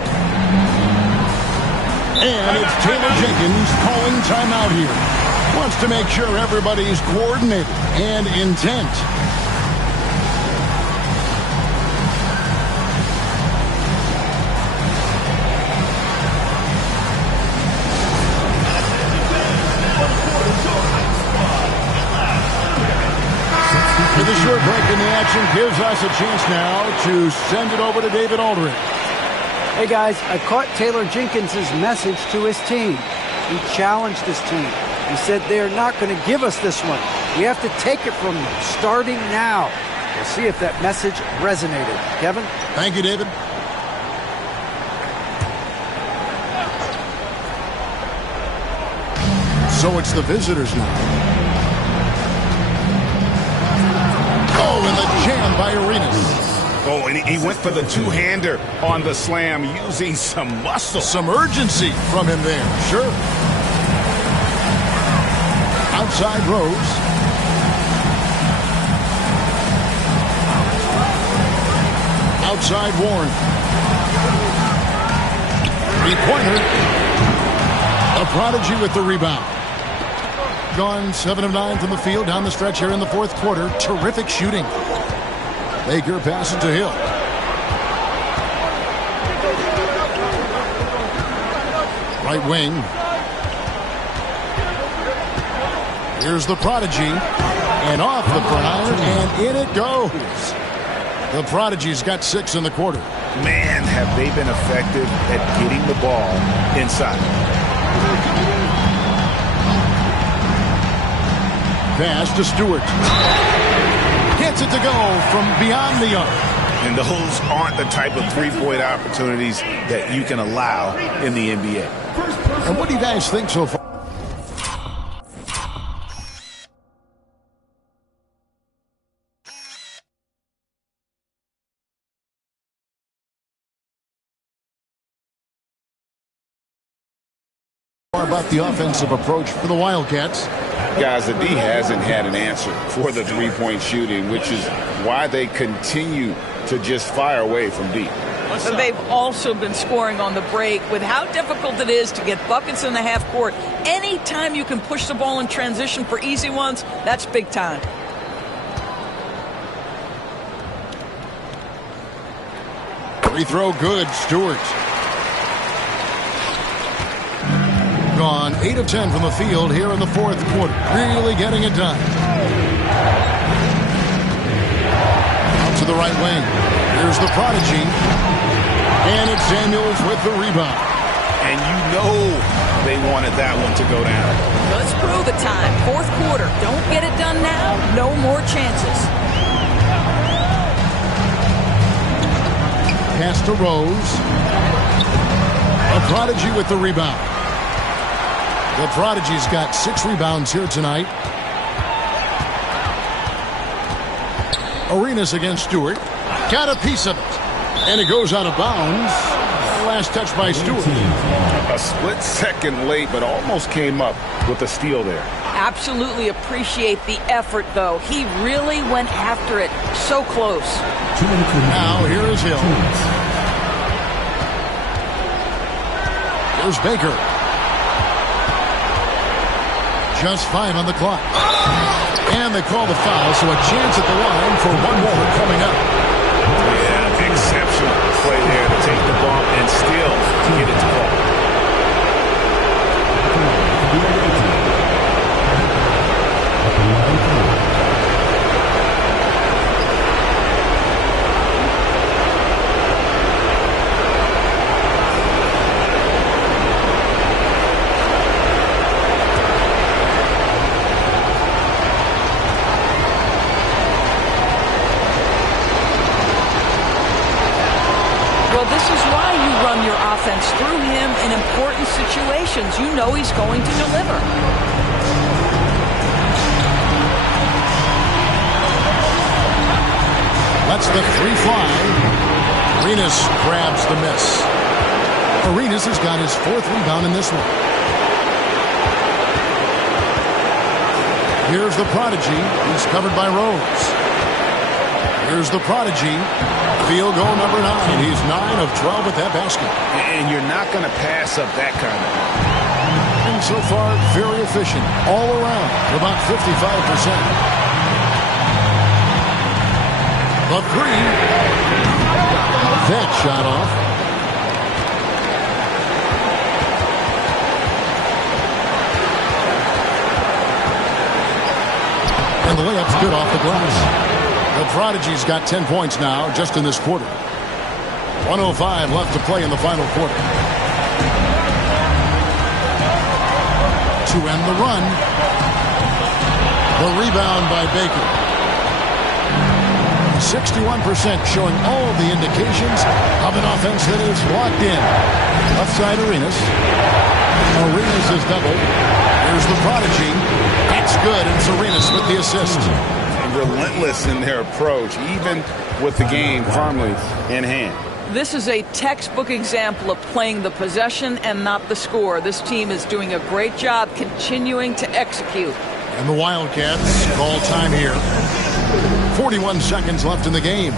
And it's Taylor Jenkins calling timeout here. Wants to make sure everybody's coordinated and intent. The short break in the action gives us a chance now to send it over to David Aldridge. Hey guys, I caught Taylor Jenkins' message to his team. He challenged his team. He said they're not going to give us this one. We have to take it from them, starting now. We'll see if that message resonated. Kevin? Thank you, David. So it's the visitors now. Oh, and the jam by Arenas. Oh, and he went for the two-hander on the slam, using some muscle. Some urgency from him there, sure. Outside Rose. Outside Warren. Three-pointer. A Prodigy with the rebound. Gone 7 of 9 from the field down the stretch here in the fourth quarter. Terrific shooting. Baker passes to Hill. Right wing. Here's the Prodigy. And off the front iron, and in it goes. The Prodigy's got 6 in the quarter. Man, have they been effective at getting the ball inside. Pass to Stewart. Gets it to go from beyond the arc. And those aren't the type of three-point opportunities that you can allow in the NBA. And what do you guys think so far? About the offensive approach for the Wildcats. Guys, the D hasn't had an answer for the three-point shooting, which is why they continue to just fire away from deep. So they've also been scoring on the break. With how difficult it is to get buckets in the half court, anytime you can push the ball in transition for easy ones, that's big time. Free throw good, Stewart. Gone 8 of 10 from the field here in the fourth quarter. Really getting it done. Out to the right wing. Here's the Prodigy. And it's Samuels with the rebound. And you know they wanted that one to go down. Let's prove it time. Fourth quarter. Don't get it done now. No more chances. Pass to Rose. A Prodigy with the rebound. The Prodigy's got 6 rebounds here tonight. Arenas against Stewart. Got a piece of it. And it goes out of bounds. Last touch by Stewart. A split second late, but almost came up with a steal there. Absolutely appreciate the effort, though. He really went after it. So close. Now here is Hill. Here's Baker. Just 5 on the clock. And they call the foul, so a chance at the line for one more coming up. Yeah, exceptional play there to take the bump and still get it to fall. Through him in important situations. You know he's going to deliver. Lets the 3 fly. Arenas grabs the miss. Arenas has got his 4th rebound in this one. Here's the Prodigy. He's covered by Rose. Here's the prodigy. Field goal number 9. He's 9 of 12 with that basket. And you're not going to pass up that kind of. And so far, very efficient all around, about 55%. The 3. That shot off. And the layup's good off the glass. The prodigy's got 10 points now just in this quarter. 1:05 left to play in the final quarter. To end the run. The rebound by Baker. 61% showing all the indications of an offense that is locked in. Left side Arenas. Arenas is doubled. Here's the prodigy. It's good, and it's Arenas with the assist. Relentless in their approach, even with the game firmly in hand. This is a textbook example of playing the possession and not the score. This team is doing a great job continuing to execute. And the Wildcats call time here. 41 seconds left in the game.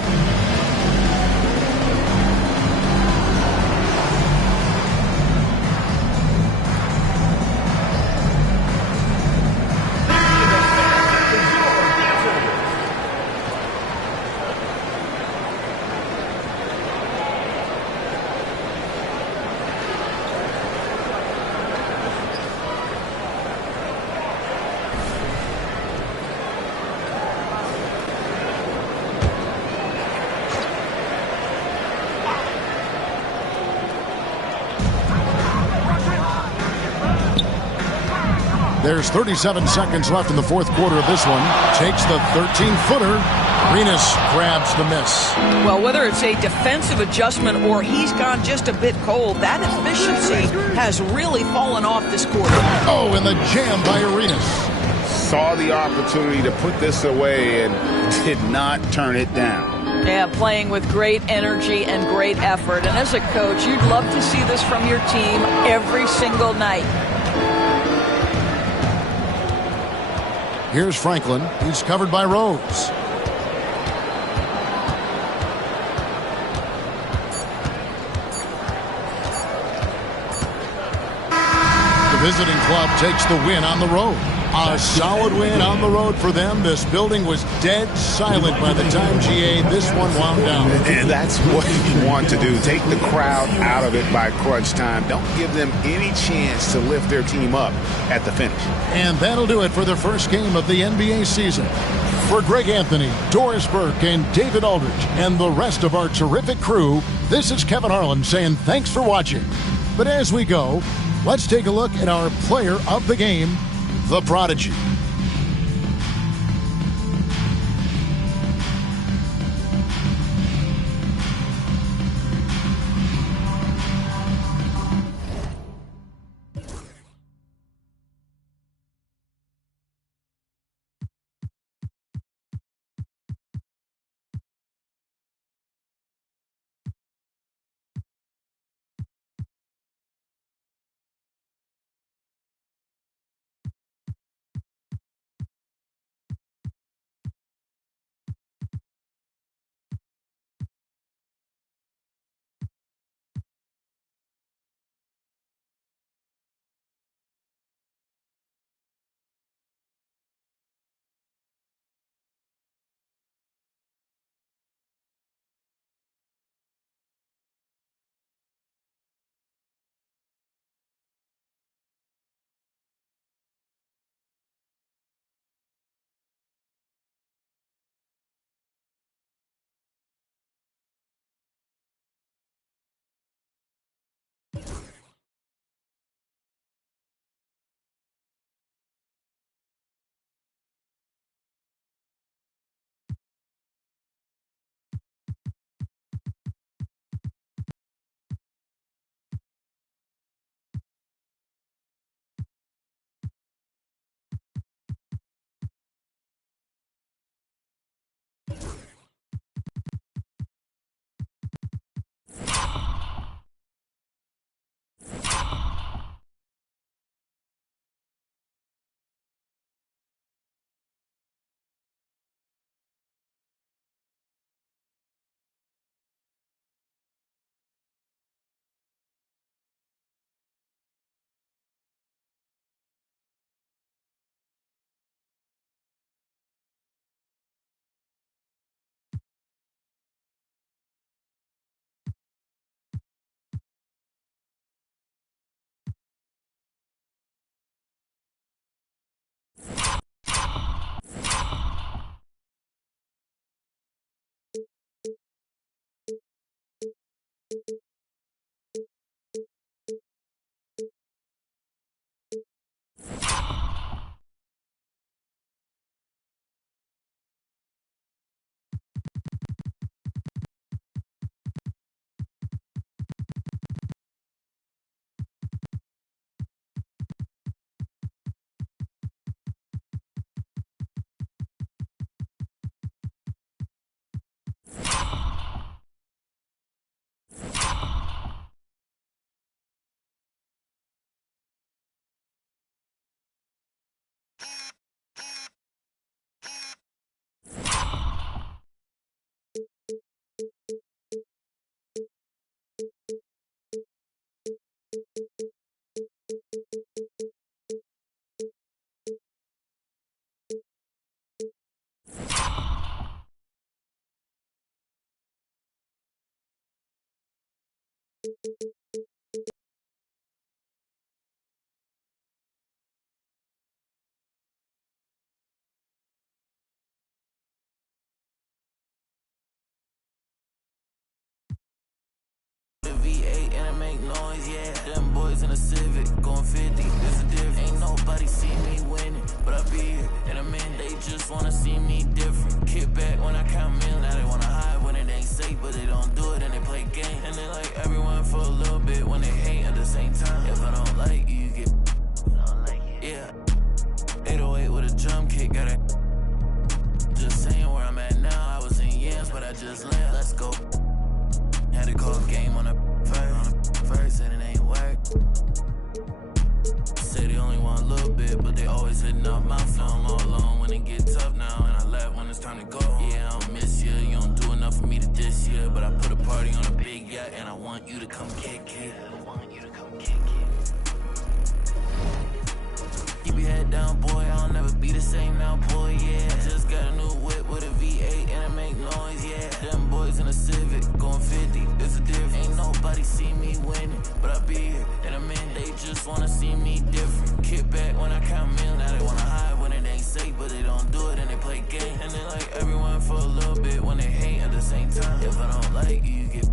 There's 37 seconds left in the fourth quarter of this one. Takes the 13-footer. Arenas grabs the miss. Well, whether it's a defensive adjustment or he's gone just a bit cold, that efficiency has really fallen off this quarter. Oh, and the jam by Arenas. Saw the opportunity to put this away and did not turn it down. Yeah, playing with great energy and great effort. And as a coach, you'd love to see this from your team every single night. Here's Franklin. He's covered by Rose. The visiting club takes the win on the road. A solid win on the road for them. This building was dead silent by the time, GA, this one wound down. And that's what you want to do. Take the crowd out of it by crunch time. Don't give them any chance to lift their team up at the finish. And that'll do it for the first game of the NBA season. For Greg Anthony, Doris Burke, and David Aldridge, and the rest of our terrific crew, this is Kevin Harlan saying thanks for watching. But as we go, let's take a look at our player of the game, the Prodigy. V8 and I make noise, yeah. Them boys in a Civic going 50. There's a difference. Ain't nobody see me winning, but I be here in a minute. They just wanna see me different. Kick back when I count millions. Now they wanna hide when it ain't safe, but they don't do it and they play games. And they like everyone for a little bit when they hate at the same time. If I don't like you, you get. Yeah. 808 with a drum kick, got it. Just saying where I'm at now. I was in yams, but I just left. Let's go. Had to call game on the first, and it ain't work. Say they only want a little bit, but they always hitting up my phone. I'm all alone when it get tough now, and I left when it's time to go. Yeah, I don't miss you, you don't do enough for me to diss you, but I put a party on a big yacht, and I want you to come kick it. Keep your head down, boy, I'll never be the same now, boy, yeah. Just got a new whip with a V8 and I make noise, yeah. Them boys in a Civic going 50, there's a difference. Ain't nobody see me winning, but I be here in a minute. They just wanna see me different. Kick back when I count millions. Now they wanna hide when it ain't safe, but they don't do it and they play games. And they like everyone for a little bit when they hate at the same time. If I don't like you, you get.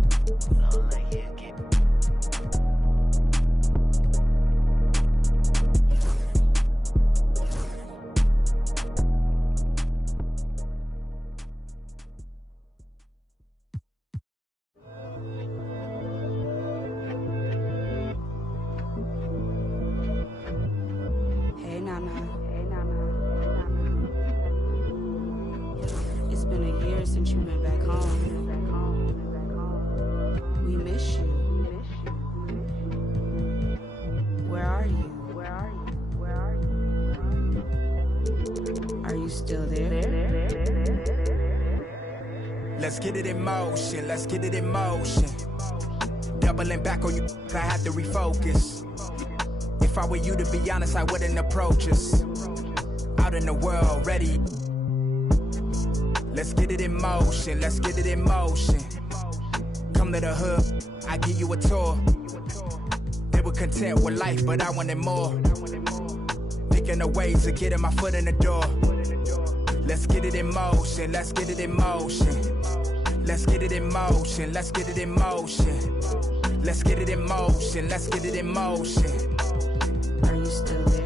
It's been a year since you've been back home. We miss you. Where are you? Are you still there? Let's get it in motion, let's get it in motion. Doubling back on you, I had to refocus. If I were you, to be honest, I wouldn't approach us. Out in the world, ready. Let's get it in motion, let's get it in motion. Come to the hood, I give you a tour. They were content with life, but I wanted more. Thinking of ways of getting my foot in the door. Let's get it in motion, let's get it in motion. Let's get it in motion, let's get it in motion. Let's get it in motion, let's get it in motion. Are you still there?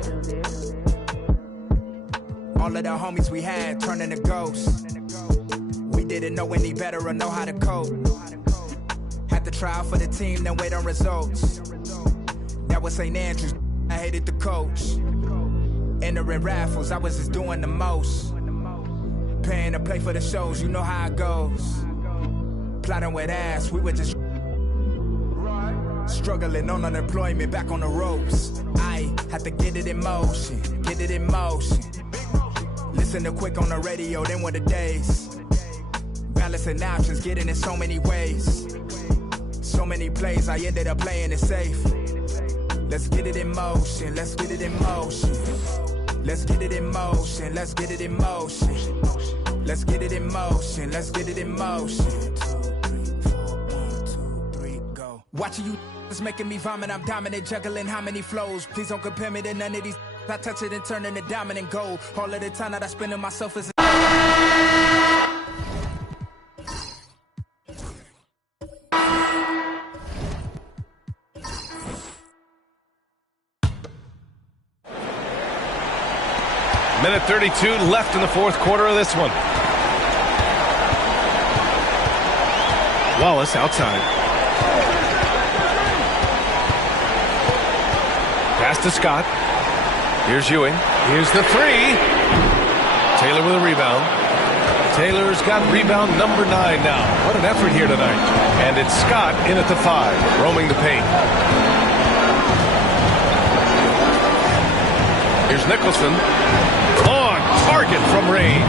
All of the homies we had turning to ghosts. We didn't know any better or know how to cope. Had to try out for the team, then wait on results. That was St. Andrews, I hated the coach. Entering raffles, I was just doing the most. Paying to play for the shows, you know how it goes. Plotting with ass, we were just struggling on unemployment, back on the ropes. I had to get it in motion, get it in motion. Listen to Quick on the radio, then were the days. Balancing options, getting in so many ways. So many plays, I ended up playing it safe. Let's get it in motion, let's get it in motion. Let's get it in motion, let's get it in motion. Let's get it in motion, let's get it in motion. 2, 3, 4, 1, 2, 3, go. Watching you is making me vomit, I'm dominant, juggling how many flows. Please don't compare me to none of these. I touch it and turn into dominant gold. All of the time that I spend on myself is Minute 32 left in the fourth quarter of this one. Wallace outside. Pass to Scott. Here's Ewing. Here's the three. Taylor with a rebound. Taylor's got rebound number 9 now. What an effort here tonight. And it's Scott in at the 5, roaming the paint. Here's Nicholson. On target from range.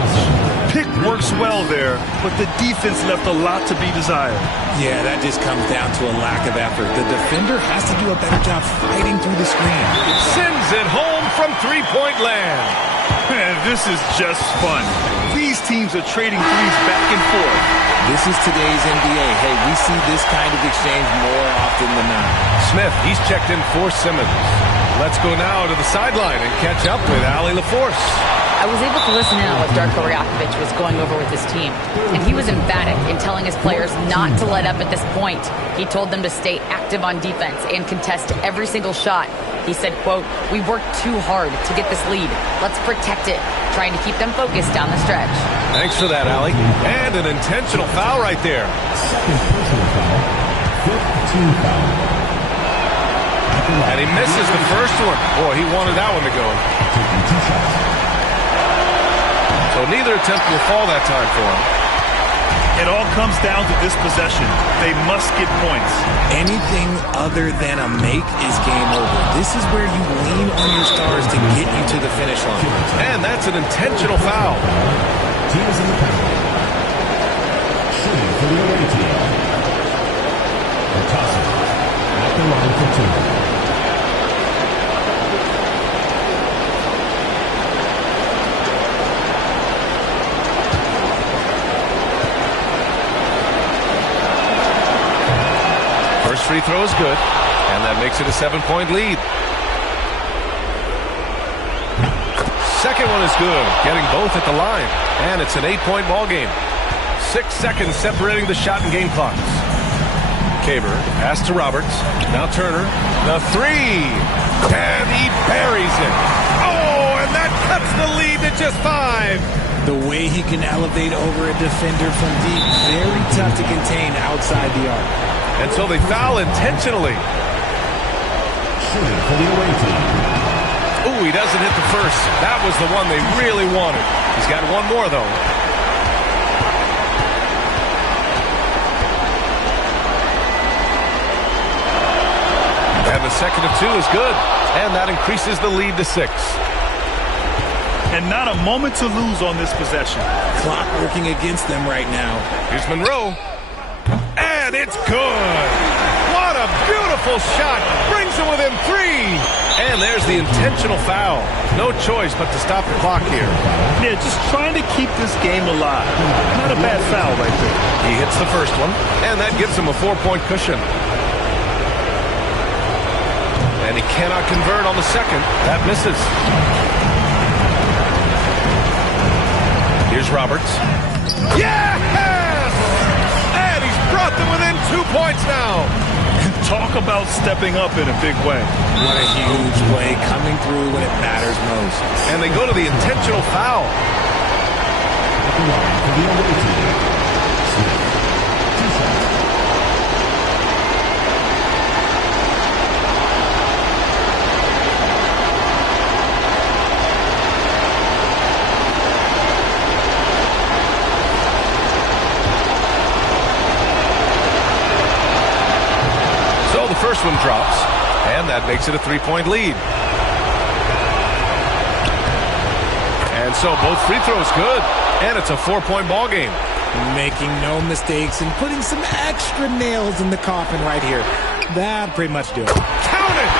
Pick works well there, but the defense left a lot to be desired. Yeah, that just comes down to a lack of effort. The defender has to do a better job fighting through the screen. Sends it home from three-point land. Man, this is just fun. These teams are trading threes back and forth. This is today's NBA. Hey, we see this kind of exchange more often than not. Smith, he's checked in for Simmons. Let's go now to the sideline and catch up with Allie LaForce. I was able to listen in on what Darko Rajakovic was going over with his team, and he was emphatic in telling his players not to let up at this point. He told them to stay active on defense and contest every single shot. He said, quote, "We worked too hard to get this lead. Let's protect it," trying to keep them focused down the stretch. Thanks for that, Allie. And an intentional foul right there. Second personal foul. Fifth team foul. And he misses the first one. Boy, he wanted that one to go. Taking 2 shots. So neither attempt will fall that time for him. It all comes down to this possession. They must get points. Anything other than a make is game over. This is where you lean on your stars to get you to the finish line. And that's an intentional foul. Teams in the penalty. Shooting for the away team. The tosser at the line for 2. First free throw is good, and that makes it a 7-point lead. Second one is good, getting both at the line, and it's an 8-point ball game. 6 seconds separating the shot and game clocks. Caber, pass to Roberts, now Turner, the three, and he buries it. Oh, and that cuts the lead to just 5. The way he can elevate over a defender from deep, very tough to contain outside the arc. And so they foul intentionally. Shooting for the away team. Ooh, he doesn't hit the first. That was the one they really wanted. He's got one more, though. And the second of 2 is good. And that increases the lead to 6. And not a moment to lose on this possession. Clock working against them right now. Here's Monroe. And it's good. What a beautiful shot. Brings it within 3. And there's the intentional foul. No choice but to stop the clock here. Yeah, just trying to keep this game alive. Not a bad foul right there. He hits the first one, and that gives him a 4-point cushion. And he cannot convert on the second. That misses. Here's Roberts. Yes! And he's brought them within 2 points now. Talk about stepping up in a big way. What a huge play coming through when it matters most. And they go to the intentional foul. At the line for the away team. 2 shots. First one drops, and that makes it a 3-point lead. And so both free throws good, and it's a 4-point ball game. Making no mistakes and putting some extra nails in the coffin right here. That'll pretty much do it. Count it!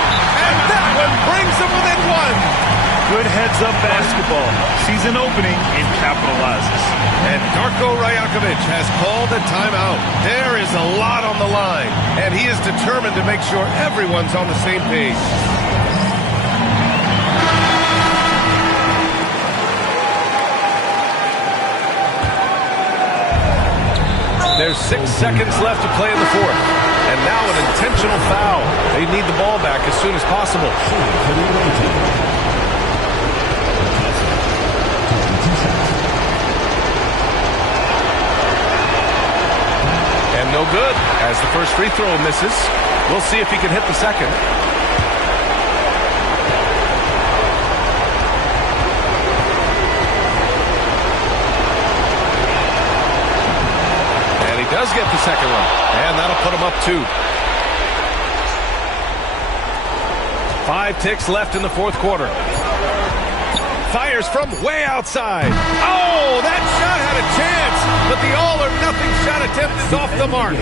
And that one brings them within 1. Good heads-up basketball. Sees an opening and capitalizes. And Darko Rajakovic has called a timeout. There is a lot on the line, and he is determined to make sure everyone's on the same page. There's 6 seconds left to play in the fourth. And now an intentional foul. They need the ball back as soon as possible. And no good, as the first free throw misses. We'll see if he can hit the second. And he does get the second one. And that'll put him up 2. 5 ticks left in the fourth quarter. Fires from way outside. Oh, that shot had a chance, but the all-or-nothing shot attempt is off the mark.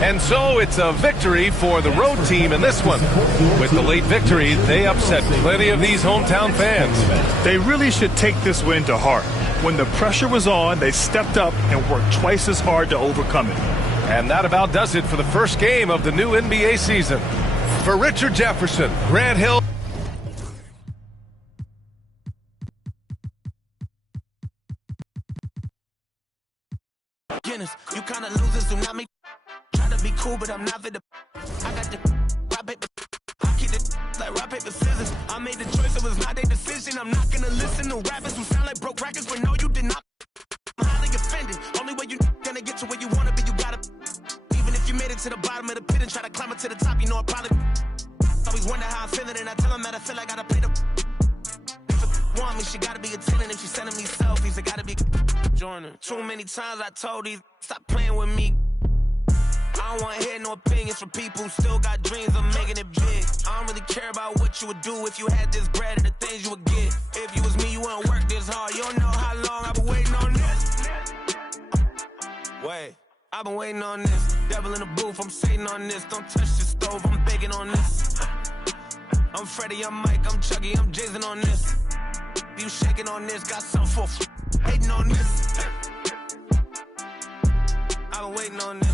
And so it's a victory for the road team in this one. With the late victory, they upset plenty of these hometown fans. They really should take this win to heart. When the pressure was on, they stepped up and worked twice as hard to overcome it. And that about does it for the first game of the new NBA season. For Richard Jefferson, Grant Hill. You kinda losing tsunami. Try to be cool, but I'm not for the. I got the rock paper. I keep it like rock paper scissors. I made the choice, it was not their decision. I'm not gonna listen to rappers who sound like broke records, but no, you did not. I'm highly offended. Only way you gonna get to where you wanna be, you gotta. Even if you made it to the bottom of the pit and try to climb it to the top, you know I probably. Always wonder how I'm feeling, and I tell them that I feel like I gotta pay the. Want me, she gotta be attending. If she's sending me selfies, I gotta be joining. Too many times I told these, stop playing with me. I don't wanna hear no opinions from people who still got dreams of making it big. I don't really care about what you would do if you had this bread and the things you would get. If you was me, you wouldn't work this hard. You don't know how long I've been waiting on this. Wait, I've been waiting on this. Devil in the booth, I'm sitting on this. Don't touch the stove, I'm baking on this. I'm Freddie, I'm Mike, I'm Chucky, I'm Jason on this. You shaking on this, got some for hating on this. I've been waiting on this.